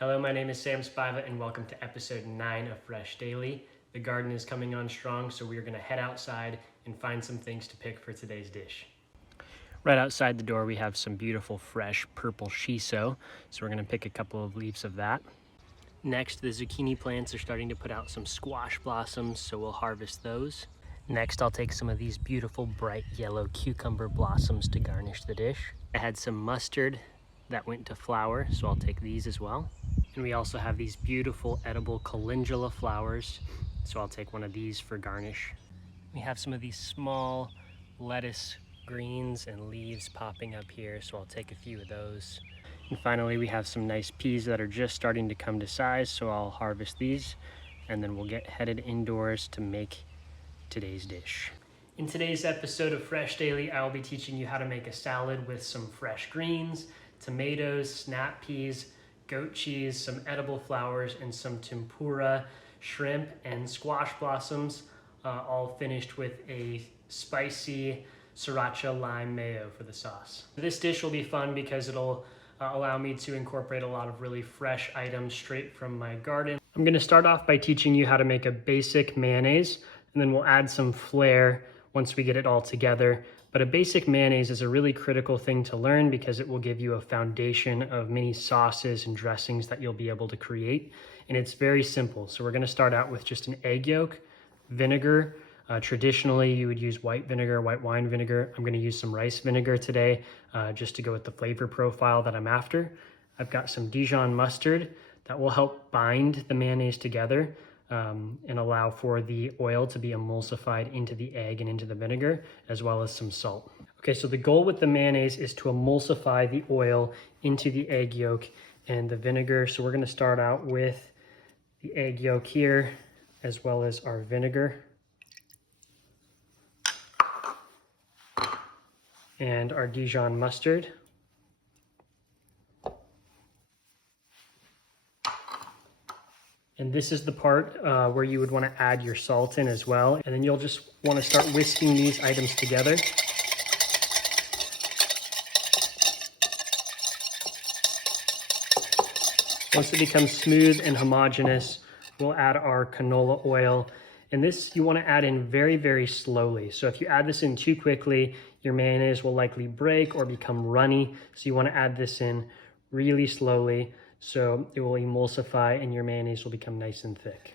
Hello, my name is Sam Spiva and welcome to episode 9 of Fresh Daily. The garden is coming on strong, so we're gonna head outside and find some things to pick for today's dish. Right outside the door we have some beautiful fresh purple shiso, so we're gonna pick a couple of leaves of that. Next, the zucchini plants are starting to put out some squash blossoms, so we'll harvest those. Next, I'll take some of these beautiful bright yellow cucumber blossoms to garnish the dish. I had some mustard that went to flower, so I'll take these as well. And we also have these beautiful edible calendula flowers, so I'll take one of these for garnish. We have some of these small lettuce greens and leaves popping up here, so I'll take a few of those. And finally, we have some nice peas that are just starting to come to size, so I'll harvest these, and then we'll get headed indoors to make today's dish. In today's episode of Fresh Daily, I will be teaching you how to make a salad with some fresh greens, tomatoes, snap peas, goat cheese, some edible flowers, and some tempura, shrimp, and squash blossoms, all finished with a spicy sriracha lime mayo for the sauce. This dish will be fun because it'll allow me to incorporate a lot of really fresh items straight from my garden. I'm gonna start off by teaching you how to make a basic mayonnaise, and then we'll add some flair once we get it all together. But a basic mayonnaise is a really critical thing to learn because it will give you a foundation of many sauces and dressings that you'll be able to create. And it's very simple. So we're gonna start out with just an egg yolk, vinegar. Traditionally, you would use white vinegar, white wine vinegar. I'm gonna use some rice vinegar today just to go with the flavor profile that I'm after. I've got some Dijon mustard that will help bind the mayonnaise together and allow for the oil to be emulsified into the egg and into the vinegar, as well as some salt. Okay, so the goal with the mayonnaise is to emulsify the oil into the egg yolk and the vinegar. So we're gonna start out with the egg yolk here, as well as our vinegar. And our Dijon mustard. And this is the part where you would want to add your salt in as well. And then you'll just want to start whisking these items together. Once it becomes smooth and homogeneous, we'll add our canola oil. And this you want to add in very, very slowly. So if you add this in too quickly, your mayonnaise will likely break or become runny. So you want to add this in really slowly so it will emulsify and your mayonnaise will become nice and thick.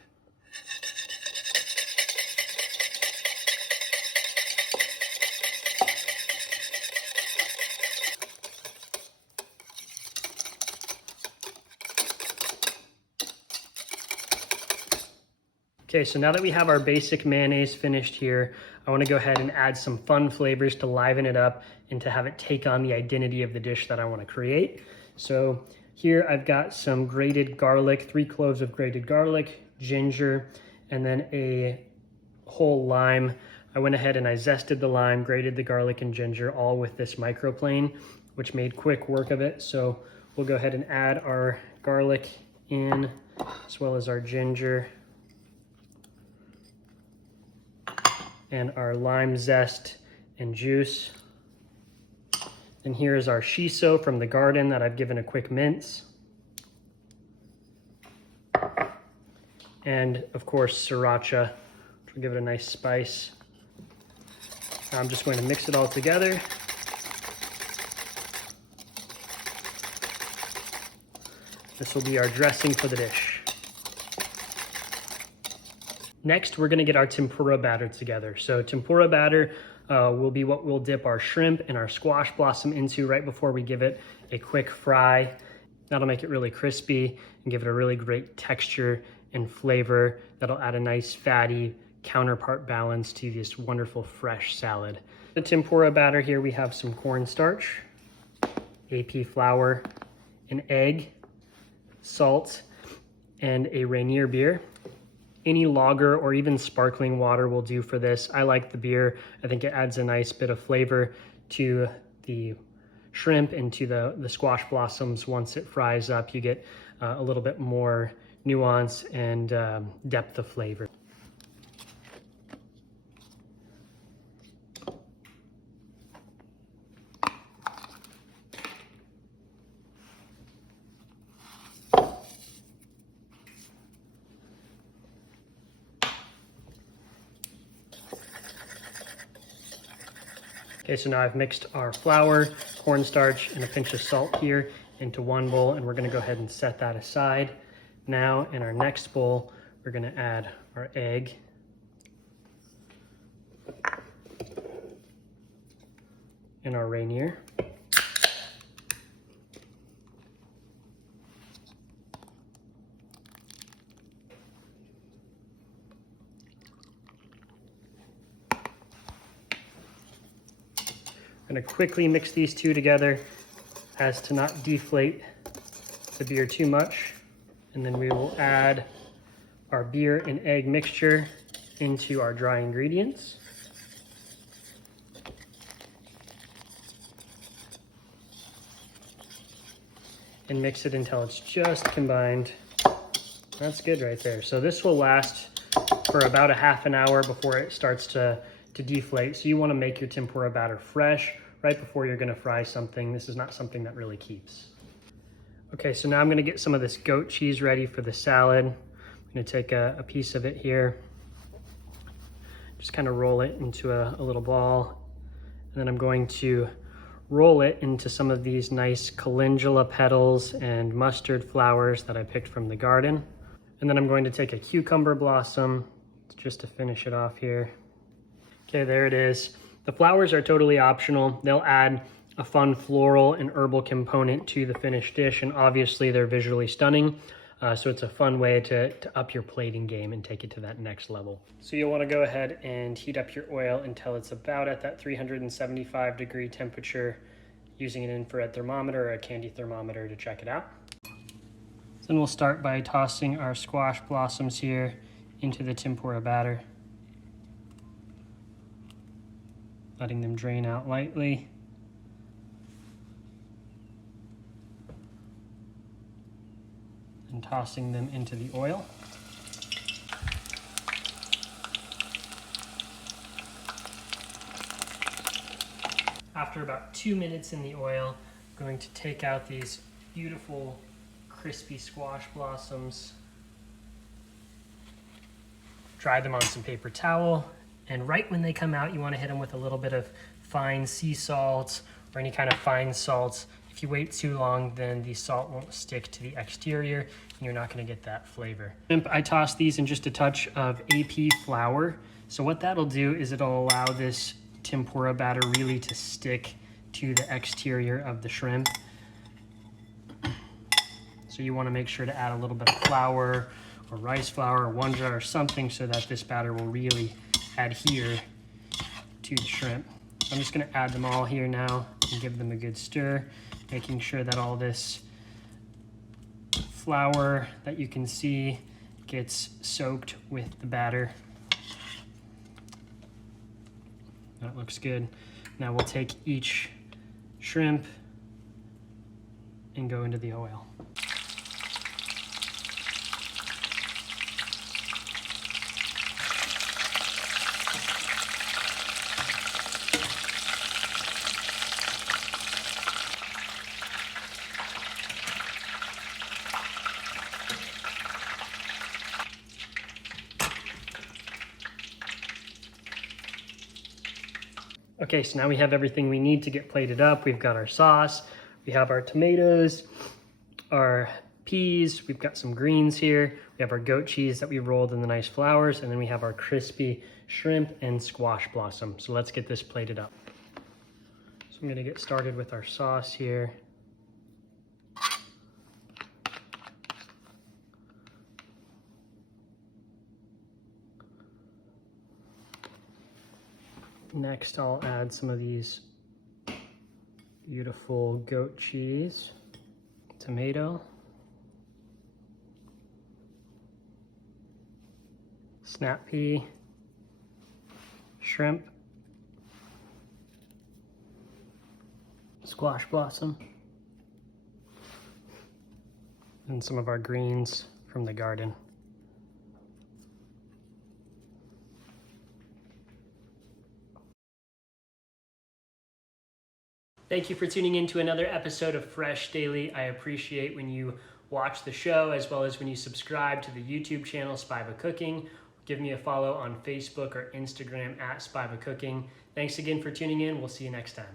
Okay, so now that we have our basic mayonnaise finished here, I want to go ahead and add some fun flavors to liven it up and to have it take on the identity of the dish that I want to create. So here I've got some grated garlic, 3 cloves of grated garlic, ginger, and then a whole lime. I went ahead and I zested the lime, grated the garlic and ginger, all with this microplane, which made quick work of it. So we'll go ahead and add our garlic in, as well as our ginger, and our lime zest and juice. And here is our shiso from the garden that I've given a quick mince. And of course, sriracha, which will give it a nice spice. Now I'm just going to mix it all together. This will be our dressing for the dish. Next, we're gonna get our tempura batter together. So tempura batter will be what we'll dip our shrimp and our squash blossom into right before we give it a quick fry. That'll make it really crispy and give it a really great texture and flavor that'll add a nice fatty counterpart balance to this wonderful fresh salad. The tempura batter here, we have some cornstarch, AP flour, an egg, salt, and a Rainier beer. Any lager or even sparkling water will do for this. I like the beer. I think it adds a nice bit of flavor to the shrimp and to the squash blossoms. Once it fries up, you get a little bit more nuance and depth of flavor. Okay, so now I've mixed our flour, cornstarch, and a pinch of salt here into one bowl, and we're gonna go ahead and set that aside. Now, in our next bowl, we're gonna add our egg. And our Rainier. I'm gonna quickly mix these two together as to not deflate the beer too much. And then we will add our beer and egg mixture into our dry ingredients. And mix it until it's just combined. That's good right there. So this will last for about a half an hour before it starts to deflate. So you want to make your tempura batter fresh right before you're going to fry something. This is not something that really keeps. Okay, so now I'm going to get some of this goat cheese ready for the salad. I'm going to take a piece of it here, just kind of roll it into a little ball, and then I'm going to roll it into some of these nice calendula petals and mustard flowers that I picked from the garden. And then I'm going to take a cucumber blossom just to finish it off here. Okay, there it is. The flowers are totally optional. They'll add a fun floral and herbal component to the finished dish, and obviously they're visually stunning. So it's a fun way to up your plating game and take it to that next level. So you'll want to go ahead and heat up your oil until it's about at that 375 degree temperature, using an infrared thermometer or a candy thermometer to check it out. So then we'll start by tossing our squash blossoms here into the tempura batter, letting them drain out lightly. And tossing them into the oil. After about 2 minutes in the oil, I'm going to take out these beautiful crispy squash blossoms, dry them on some paper towel, and right when they come out, you want to hit them with a little bit of fine sea salt or any kind of fine salts. If you wait too long, then the salt won't stick to the exterior and you're not going to get that flavor. I toss these in just a touch of AP flour. So what that'll do is it'll allow this tempura batter really to stick to the exterior of the shrimp. So you want to make sure to add a little bit of flour or rice flour or wonja or something so that this batter will really adhere to the shrimp. So I'm just going to add them all here now and give them a good stir, making sure that all this flour that you can see gets soaked with the batter. That looks good. Now we'll take each shrimp and go into the oil. Okay, so now we have everything we need to get plated up. We've got our sauce, we have our tomatoes, our peas, we've got some greens here, we have our goat cheese that we rolled in the nice flowers, and then we have our crispy shrimp and squash blossom. So let's get this plated up. So I'm gonna get started with our sauce here. Next, I'll add some of these beautiful goat cheese, tomato, snap pea, shrimp, squash blossom, and some of our greens from the garden. Thank you for tuning in to another episode of Fresh Daily. I appreciate when you watch the show as well as when you subscribe to the YouTube channel Spiva Cooking. Give me a follow on Facebook or Instagram at Spiva Cooking. Thanks again for tuning in. We'll see you next time.